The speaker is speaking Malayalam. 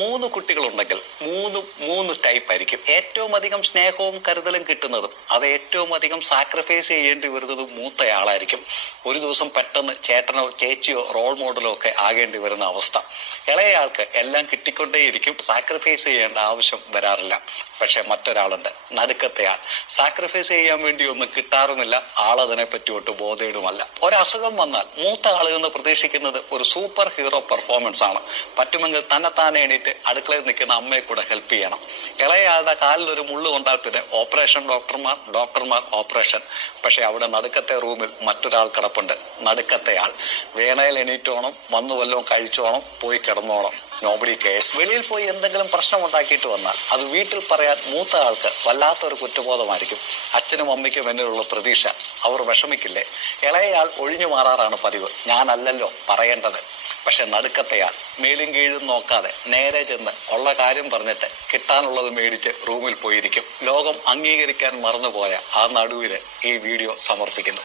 മൂന്ന് കുട്ടികളുണ്ടെങ്കിൽ മൂന്ന് ടൈപ്പ് ആയിരിക്കും. ഏറ്റവും അധികം സ്നേഹവും കരുതലും കിട്ടുന്നതും അത് ഏറ്റവും അധികം സാക്രിഫൈസ് ചെയ്യേണ്ടി വരുന്നതും മൂത്തയാളായിരിക്കും. ഒരു ദിവസം പെട്ടെന്ന് ചേട്ടനോ ചേച്ചിയോ റോൾ മോഡലോ ഒക്കെ ആകേണ്ടി വരുന്ന അവസ്ഥ. ഇളയയാൾക്ക് എല്ലാം കിട്ടിക്കൊണ്ടേയിരിക്കും, സാക്രിഫൈസ് ചെയ്യേണ്ട ആവശ്യം വരാറില്ല. പക്ഷെ മറ്റൊരാളുണ്ട്, നടുക്കത്തെയാൾ. സാക്രിഫൈസ് ചെയ്യാൻ വേണ്ടി ഒന്നും കിട്ടാറുമില്ല, ആളതിനെ പറ്റി ഒട്ട് ബോധേടുമല്ല. ഒരസുഖം വന്നാൽ മൂത്ത ആളിൽ നിന്ന് പ്രതീക്ഷിക്കുന്നത് ഒരു സൂപ്പർ ഹീറോ പെർഫോമൻസ് ആണ്. പറ്റുമെങ്കിൽ തന്നെത്താനെ എണീറ്റ് അടുക്കളയിൽ നിൽക്കുന്ന അമ്മയെ കൂടെ ഹെൽപ്പ് ചെയ്യണം. ഇളയയാളുടെ കാലിൽ ഒരു മുള്ളു കൊണ്ടാൽ പിന്നെ ഓപ്പറേഷൻ ഡോക്ടർമാർ ഓപ്പറേഷൻ. പക്ഷെ അവിടെ നടുക്കത്തെ റൂമിൽ മറ്റൊരാൾ കിടപ്പുണ്ട്, നടുക്കത്തെയാൾ. വേണയിൽ എണീറ്റോണം, വന്നു വല്ലതും കഴിച്ചോണം, പോയി കിടന്നോണം. Nobody case. വെളിയിൽ പോയി എന്തെങ്കിലും പ്രശ്നം ഉണ്ടാക്കിയിട്ട് വന്നാൽ അത് വീട്ടിൽ പറയാൻ മൂത്ത ആൾക്ക് വല്ലാത്തൊരു കുറ്റബോധമായിരിക്കും. അച്ഛനും അമ്മയ്ക്കും എന്നിലുള്ള പ്രതീക്ഷ. അവർ വിഷമിക്കില്ലേ? ഇളയയാൾ ഒഴിഞ്ഞു മാറാറാണ് പതിവ്. ഞാനല്ലല്ലോ പറയേണ്ടത്. പക്ഷെ നടുക്കത്തെയാൾ മേലും കീഴും നോക്കാതെ നേരെ ചെന്ന് ഉള്ള കാര്യം പറഞ്ഞിട്ട് കിട്ടാനുള്ളത് മേടിച്ച് റൂമിൽ പോയിരിക്കും. ലോകം അംഗീകരിക്കാൻ മറന്നുപോയ ആ നടുവിന് ഈ വീഡിയോ സമർപ്പിക്കുന്നു.